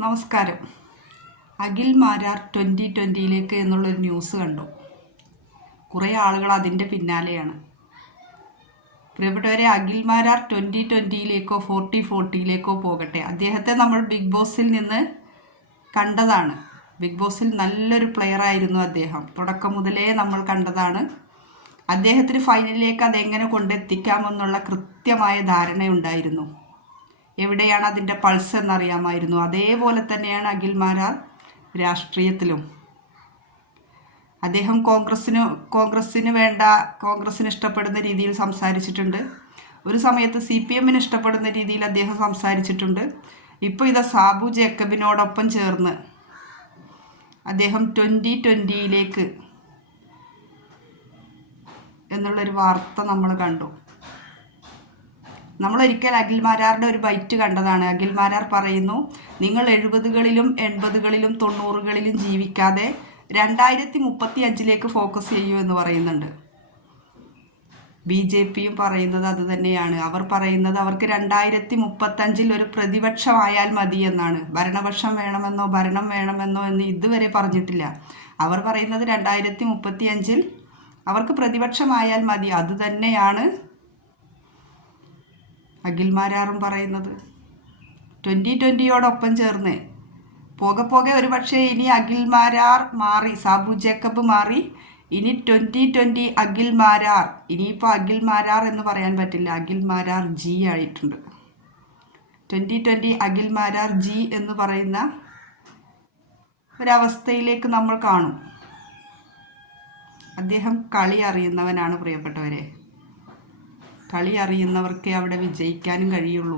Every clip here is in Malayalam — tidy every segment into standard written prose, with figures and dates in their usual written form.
നമസ്കാരം. അഖിൽ മാരാർ 2020 എന്നുള്ളൊരു ന്യൂസ് കണ്ടു. കുറേ ആളുകൾ അതിൻ്റെ പിന്നാലെയാണ്. പ്രിയപ്പെട്ടവരെ, അഖിൽ മാരാർ 2020 40 പോകട്ടെ. അദ്ദേഹത്തെ നമ്മൾ ബിഗ് ബോസിൽ നിന്ന് കണ്ടതാണ്. ബിഗ് ബോസിൽ നല്ലൊരു പ്ലെയർ ആയിരുന്നു അദ്ദേഹം. തുടക്കം മുതലേ നമ്മൾ കണ്ടതാണ്. അദ്ദേഹത്തിന് ഫൈനലിലേക്ക് അതെങ്ങനെ കൊണ്ടെത്തിക്കാമെന്നുള്ള കൃത്യമായ ധാരണയുണ്ടായിരുന്നു. എവിടെയാണ് അതിൻ്റെ പൾസ് എന്നറിയാമായിരുന്നു. അതേപോലെ തന്നെയാണ് അഖിൽ മാരാർ രാഷ്ട്രീയത്തിലും. അദ്ദേഹം കോൺഗ്രസ്സിന് ഇഷ്ടപ്പെടുന്ന രീതിയിൽ സംസാരിച്ചിട്ടുണ്ട്. ഒരു സമയത്ത് CPM ഇഷ്ടപ്പെടുന്ന രീതിയിൽ അദ്ദേഹം സംസാരിച്ചിട്ടുണ്ട്. ഇപ്പോൾ ഇത് സാബു ജേക്കബിനോടൊപ്പം ചേർന്ന് അദ്ദേഹം 2020 എന്നുള്ളൊരു വാർത്ത നമ്മൾ കണ്ടു. നമ്മളൊരിക്കൽ അഖിൽ മാരാറുടെ ഒരു ബൈറ്റ് കണ്ടതാണ്. അഖിൽ മാരാർ പറയുന്നു, നിങ്ങൾ 70കളിലും 80കളിലും 90കളിലും ജീവിക്കാതെ 2035 ഫോക്കസ് ചെയ്യൂ എന്ന് പറയുന്നുണ്ട്. BJPയും പറയുന്നത് അത് തന്നെയാണ്. അവർ പറയുന്നത് അവർക്ക് 2035 ഒരു പ്രതിപക്ഷമായാൽ മതി എന്നാണ്. ഭരണം വേണമെന്നോ എന്ന് ഇതുവരെ പറഞ്ഞിട്ടില്ല. അവർ പറയുന്നത് 2035 അവർക്ക് പ്രതിപക്ഷമായാൽ മതി. അത് തന്നെയാണ് അഖിൽ മാരാറും പറയുന്നത്. 2020 ചേർന്ന് പോകെ ഒരു പക്ഷേ ഇനി അഖിൽ മാരാർ മാറി, സാബു ജേക്കബ് മാറി, ഇനി 2020 അഖിൽ മാരാർ. ഇനിയിപ്പോൾ അഖിൽ മാരാർ എന്ന് പറയാൻ പറ്റില്ല, അഖിൽ മാരാർ G ആയിട്ടുണ്ട്. 2020 അഖിൽ മാരാർ G എന്ന് പറയുന്ന ഒരവസ്ഥയിലേക്ക് നമ്മൾ കാണും. അദ്ദേഹം കളി അറിയുന്നവനാണ് പ്രിയപ്പെട്ടവരെ. കളി അറിയുന്നവർക്കേ അവിടെ വിജയിക്കാനും കഴിയുള്ളൂ.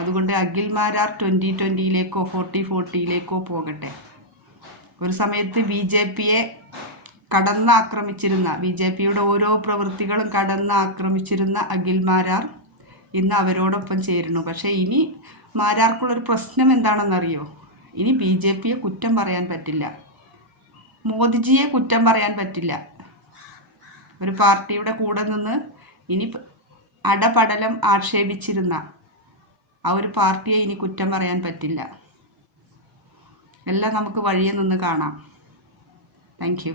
അതുകൊണ്ട് അഖിൽ മാരാർ 2020 40 പോകട്ടെ. ഒരു സമയത്ത് BJPയെ കടന്നാക്രമിച്ചിരുന്ന, BJPയുടെ ഓരോ പ്രവൃത്തികളും കടന്നാക്രമിച്ചിരുന്ന അഖിൽ മാരാർ ഇന്ന് അവരോടൊപ്പം ചേരുന്നു. പക്ഷേ ഇനി മാരാർക്കുള്ളൊരു പ്രശ്നം എന്താണെന്നറിയോ? ഇനി BJPയെ കുറ്റം പറയാൻ പറ്റില്ല, മോദിജിയെ കുറ്റം പറയാൻ പറ്റില്ല. ഒരു പാർട്ടിയുടെ കൂടെ നിന്ന് ഇനി അടപടലം ആക്ഷേപിച്ചിരുന്ന ആ ഒരു പാർട്ടിയെ ഇനി കുറ്റം പറയാൻ പറ്റില്ല. എല്ലാം നമുക്ക് വഴിയെ നിന്ന് കാണാം. Thank you.